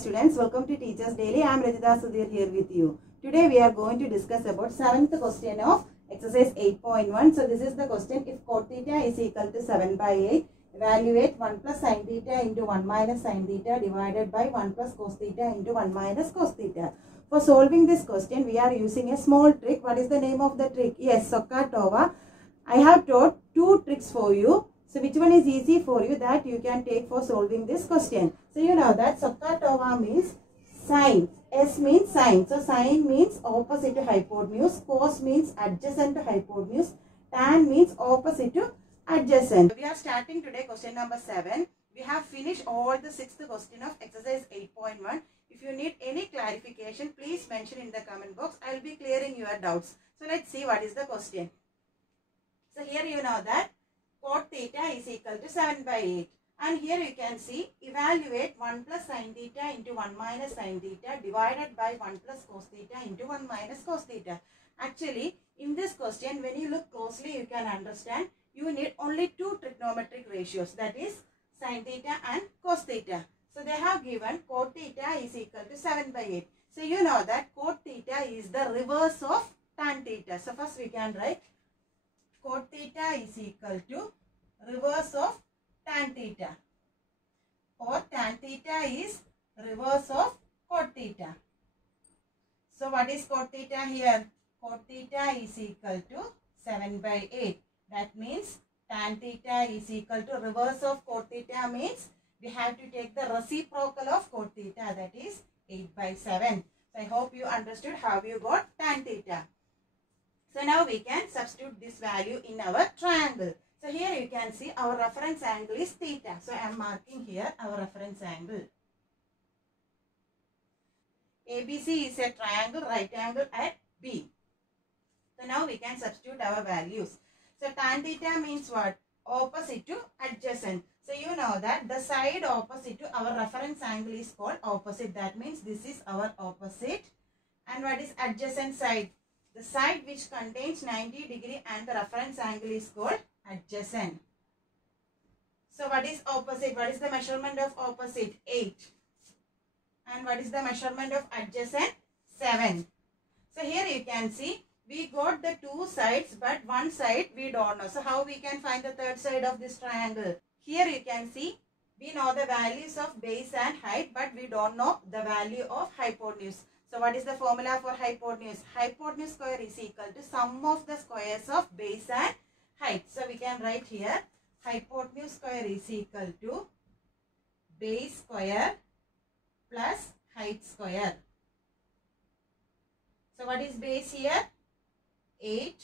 students, welcome to Teachers Daily. I am Rajita Sudhir here with you. Today we are going to discuss about 7th question of exercise 8.1. So this is the question: if cot theta is equal to 7 by 8, evaluate 1 plus sin theta into 1 minus sin theta divided by 1 plus cos theta into 1 minus cos theta. For solving this question, we are using a small trick. What is the name of the trick? Yes, SOHCAHTOA. I have taught 2 tricks for you. So which one is easy for you that you can take for solving this question? So you know that SOHCAHTOA means sine. S means sine. So sine means opposite to hypotenuse. Cos means adjacent to hypotenuse. Tan means opposite to adjacent. We are starting today question number 7. We have finished all the 6th question of exercise 8.1. If you need any clarification, please mention in the comment box. I will be clearing your doubts. So let's see what is the question. So here you know that cot theta is equal to 7 by 8. And here you can see evaluate 1 plus sin theta into 1 minus sin theta divided by 1 plus cos theta into 1 minus cos theta. Actually, in this question, when you look closely, you can understand you need only 2 trigonometric ratios, that is sin theta and cos theta. So they have given cot theta is equal to 7 by 8. So you know that cot theta is the reverse of tan theta. So first we can write cot theta is equal to reverse of tan theta, or tan theta is reverse of cot theta. So what is cot theta here? Cot theta is equal to 7 by 8. That means tan theta is equal to reverse of cot theta means we have to take the reciprocal of cot theta, that is 8 by 7. So I hope you understood how you got tan theta. So now we can substitute this value in our triangle. So here you can see our reference angle is theta. So I am marking here our reference angle. ABC is a triangle, right angle at B. So now we can substitute our values. So tan theta means what? Opposite to adjacent. So you know that the side opposite to our reference angle is called opposite. That means this is our opposite. And what is adjacent side? The side which contains 90 degree and the reference angle is called adjacent. So what is opposite? What is the measurement of opposite? 8. And what is the measurement of adjacent? 7. So here you can see we got the 2 sides, but one side we don't know. So how we can find the third side of this triangle? Here you can see we know the values of base and height, but we don't know the value of hypotenuse. So what is the formula for hypotenuse? Hypotenuse square is equal to sum of the squares of base and height. So we can write here hypotenuse square is equal to base square plus height square. So what is base here? 8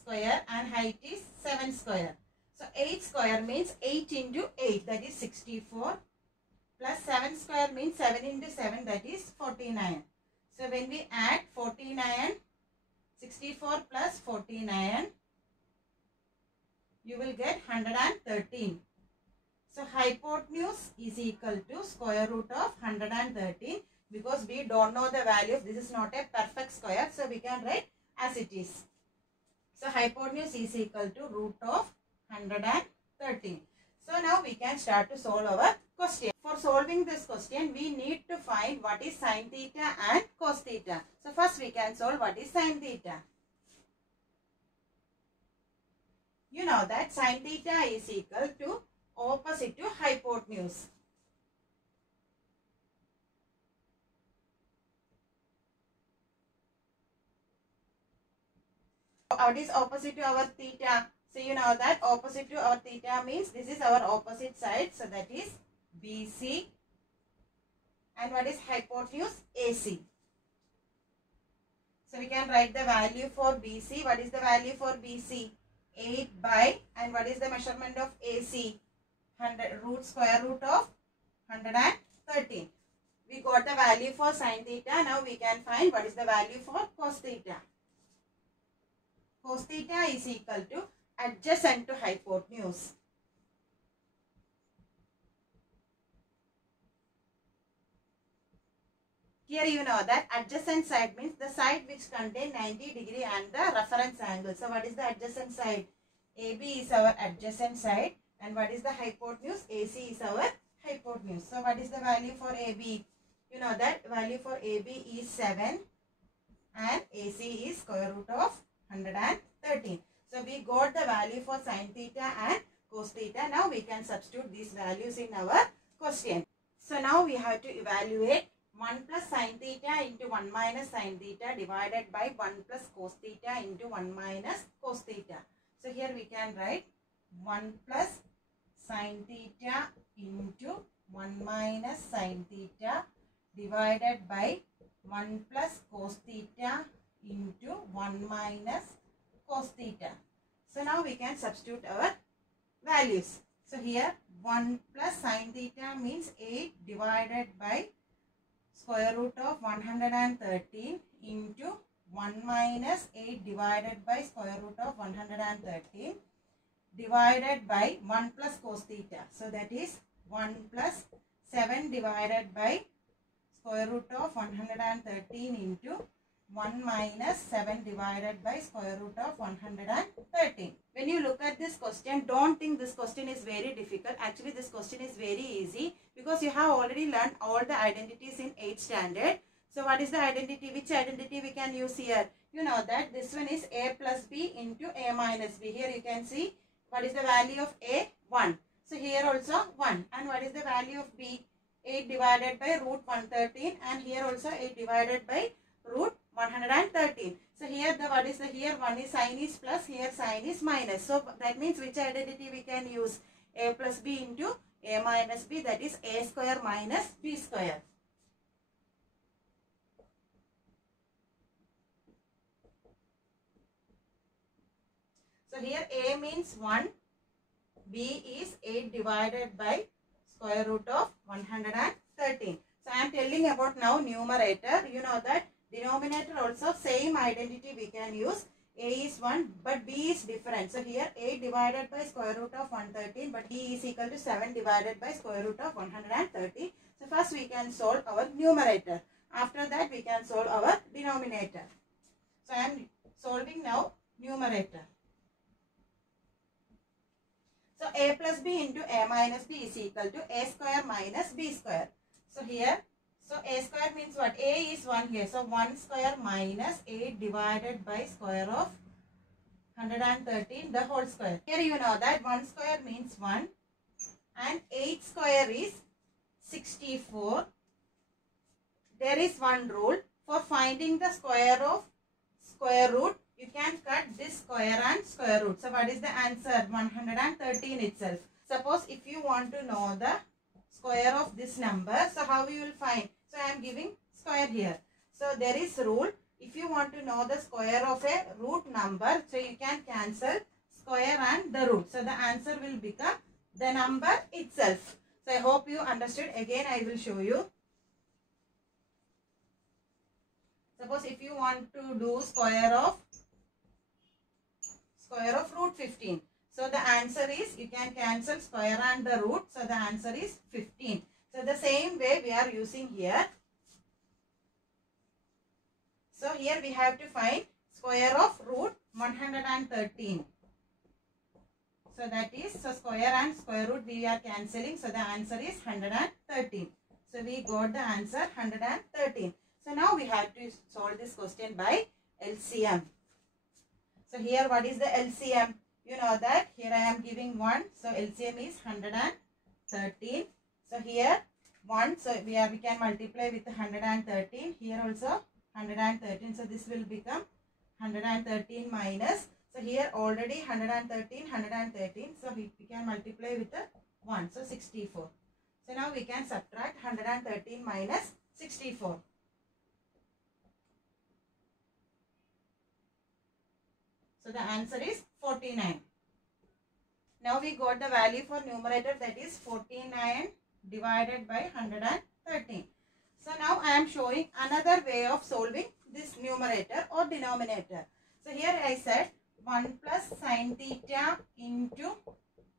square and height is 7 square. So 8 square means 8 into 8, that is 64, plus 7 square means 7 into 7, that is 49. So when we add 49, 64 plus 49, you will get 113. So hypotenuse is equal to square root of 113, because we don't know the value of this is not a perfect square. So we can write as it is. So hypotenuse is equal to root of 113. So now we can start to solve our question. For solving this question, we need to find what is sin theta and cos theta. So first we can solve what is sin theta. You know that sin theta is equal to opposite to hypotenuse. What is opposite to our theta? So you know that opposite to our theta means this is our opposite side. So that is BC. And what is hypotenuse? AC. So we can write the value for BC. What is the value for BC? 8 by, and what is the measurement of AC? 100 square root of 113. We got the value for sin theta. Now we can find what is the value for cos theta. Cos theta is equal to adjacent to hypotenuse. Here you know that adjacent side means the side which contains 90 degree and the reference angle. So what is the adjacent side? AB is our adjacent side, and what is the hypotenuse? AC is our hypotenuse. So what is the value for AB? You know that value for AB is 7 and AC is square root of 113. So we got the value for sin theta and cos theta. Now we can substitute these values in our question. So now we have to evaluate 1 plus sin theta into 1 minus sin theta divided by 1 plus cos theta into 1 minus cos theta. So here we can write 1 plus sin theta into 1 minus sin theta divided by 1 plus cos theta into 1 minus cos theta. So now we can substitute our values. So here 1 plus sin theta means 8 divided by square root of 113 into 1 minus 8 divided by square root of 113 divided by 1 plus cos theta. So that is 1 plus 7 divided by square root of 113 into 1 minus 7 divided by square root of 113. When you look at this question, don't think this question is very difficult. Actually, this question is very easy because you have already learned all the identities in 8th standard. So what is the identity? Which identity we can use here? You know that this one is a plus b into a minus b. Here you can see what is the value of a? 1. So here also 1. And what is the value of b? 8 divided by root 113, and here also 8 divided by root 113. So here the what is the here 1 is sin is plus, here sin is minus. So that means which identity we can use? A plus b into a minus b, that is a square minus b square. So here a means 1, b is 8 divided by square root of 113. So I am telling about now numerator. You know that denominator also same identity we can use. A is 1 but b is different. So here 8 divided by square root of 113, but b is equal to 7 divided by square root of 130. So first we can solve our numerator. After that we can solve our denominator. So I am solving now numerator. So a plus b into a minus b is equal to a square minus b square. So here, so a square means what? A is 1 here. So 1 square minus 8 divided by square of 113 the whole square. Here you know that 1 square means 1 and 8 square is 64. There is one rule for finding the square of square root. You can cut this square and square root. So what is the answer? 113 itself. Suppose if you want to know the square of this number, so how you will find? So I am giving square here. So there is rule. If you want to know the square of a root number, so you can cancel square and the root. So the answer will become the number itself. So I hope you understood. Again I will show you. Suppose if you want to do square of root 15. So the answer is, you can cancel square and the root. So the answer is 15. So the same way we are using here. So here we have to find square of root 113. So that is, so square and square root we are cancelling. So the answer is 113. So we got the answer 113. So now we have to solve this question by LCM. So here what is the LCM? You know that here I am giving 1. So LCM is 113. So here 1. So we can multiply with 113. Here also 113. So this will become 113 minus. So here already 113. So we can multiply with 1. So 64. So now we can subtract 113 minus 64. So the answer is 49. Now we got the value for numerator, that is 49 divided by 113. So now I am showing another way of solving this numerator or denominator. So here I said 1 plus sin theta into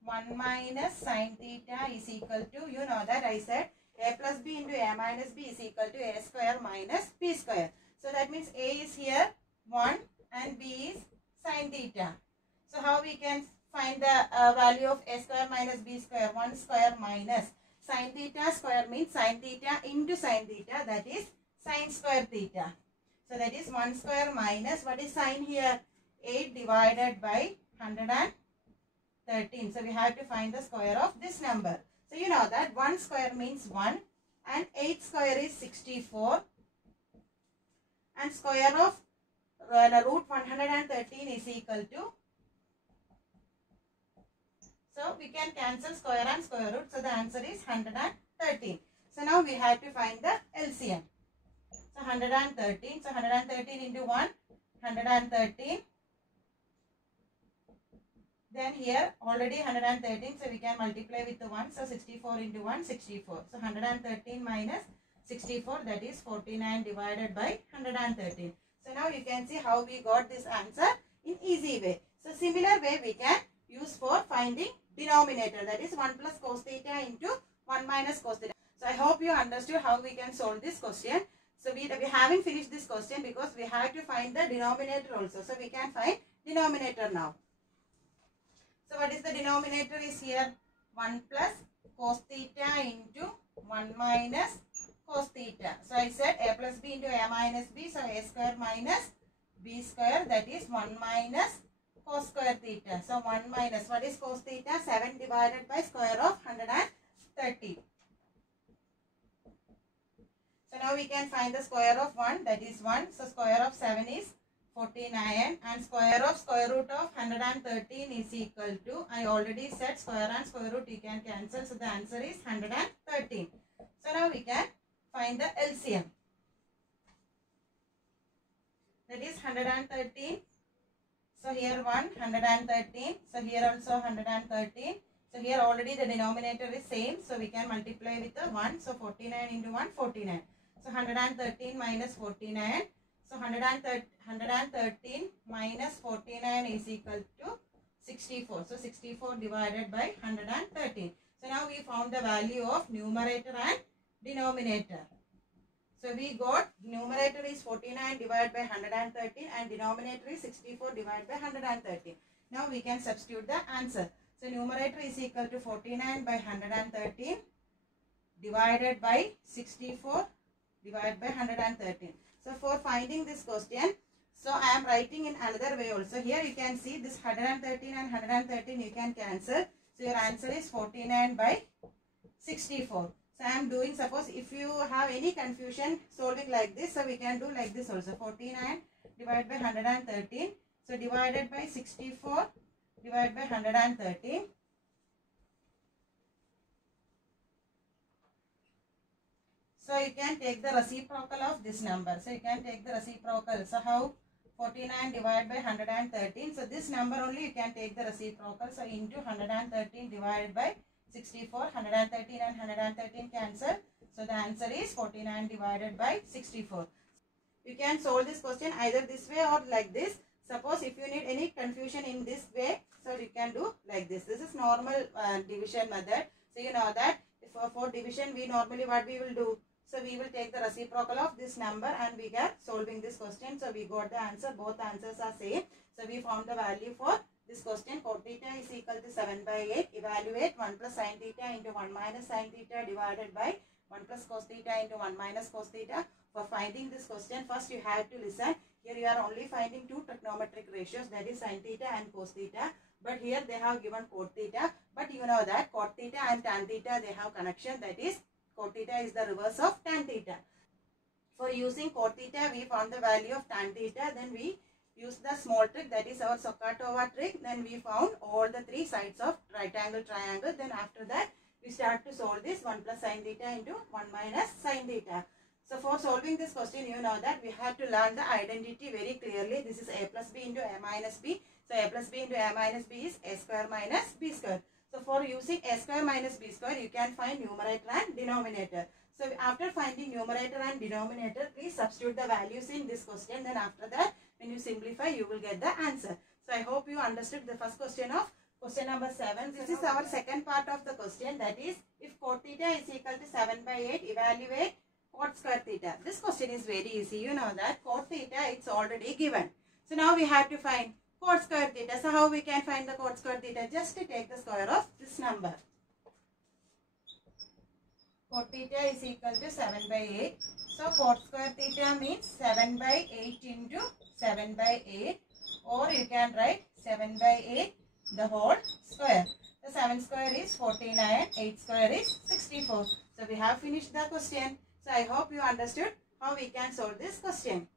1 minus sin theta is equal to, you know that I said a plus b into a minus b is equal to a square minus b square. So that means a is here 1 and b is sin theta. So how we can find the value of a square minus b square? 1 square minus Sin theta square means sin theta into sin theta, that is sin square theta. So that is 1 square minus, what is sin here? 8 divided by 113. So we have to find the square of this number. So you know that 1 square means 1 and 8 square is 64 and square of root 113 is equal to, so we can cancel square and square root. So the answer is 113. So now we have to find the LCM. So 113. So 113 into 1, 113. Then here already 113. So we can multiply with the 1. So 64 into 1, 64. So 113 minus 64, that is 49 divided by 113. So now you can see how we got this answer in easy way. So similar way we can use for finding denominator, that is 1 plus cos theta into 1 minus cos theta. So I hope you understood how we can solve this question. So we haven't finished this question because we have to find the denominator also. So we can find denominator now. So what is the denominator is here? 1 plus cos theta into 1 minus cos theta. So I said a plus b into a minus b. So a square minus b square, that is 1 minus cos square theta. So 1 minus, what is cos theta? 7 divided by square of 130. So now we can find the square of 1, that is 1. So square of 7 is 49 and square root of 113 is equal to, I already said square and square root you can cancel. So the answer is 113. So now we can find the LCM. That is 113. So here 113. So here also 113. So here already the denominator is same. So we can multiply with the 1. So 49 into 1, 49. So 113 minus 49. So 113 minus 49 is equal to 64. So 64 divided by 113. So now we found the value of numerator and denominator. So we got numerator is 49 divided by 113 and denominator is 64 divided by 113. Now we can substitute the answer. So numerator is equal to 49 by 113 divided by 64 divided by 113. So for finding this question, so I am writing in another way also. Here you can see this 113 and 113 you can cancel. So your answer is 49 by 64. So I am doing, suppose if you have any confusion solving like this, so we can do like this also. 49 divided by 113. So divided by 64 divided by 113. So you can take the reciprocal of this number. So you can take the reciprocal. So how? 49 divided by 113. So this number only you can take the reciprocal. So into 113 divided by 64. 113 and 113 cancel. So the answer is 49 divided by 64. You can solve this question either this way or like this. Suppose if you need any confusion in this way, so you can do like this. This is normal division method. So you know that for division we normally what we will do. So we will take the reciprocal of this number and we are solving this question. So we got the answer. Both answers are same. So we found the value for this question. Cot theta is equal to 7 by 8. Evaluate 1 plus sin theta into 1 minus sin theta divided by 1 plus cos theta into 1 minus cos theta. For finding this question, first you have to listen. Here you are only finding two trigonometric ratios, that is sin theta and cos theta. But here they have given cot theta. But you know that cot theta and tan theta, they have connection, that is cot theta is the reverse of tan theta. For using cot theta, we found the value of tan theta. Then we use the small trick, that is our Sokatova trick. Then we found all the three sides of right angle triangle. Then after that, we start to solve this 1 plus sin theta into 1 minus sin theta. So for solving this question, you know that we have to learn the identity very clearly. This is a plus b into a minus b. So a plus b into a minus b is a square minus b square. So for using a square minus b square, you can find numerator and denominator. So after finding numerator and denominator, please substitute the values in this question. Then after that, when you simplify, you will get the answer. So I hope you understood the first question of question number 7. This is our second part of the question. That is, if cot theta is equal to 7 by 8, evaluate cot square theta. This question is very easy. You know that cot theta, it's already given. So now we have to find cot square theta. So how we can find the cot square theta? Just to take the square of this number. cot theta is equal to 7 by 8. So cot square theta means 7 by 8 into 7 by 8, or you can write 7 by 8 the whole square. The 7 square is 49, 8 square is 64. So we have finished the question. So I hope you understood how we can solve this question.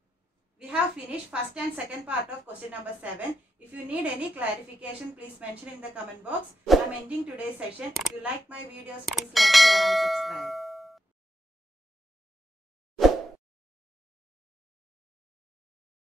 We have finished first and second part of question number 7. If you need any clarification, please mention in the comment box. I am ending today's session. If you like my videos, please like, share and subscribe.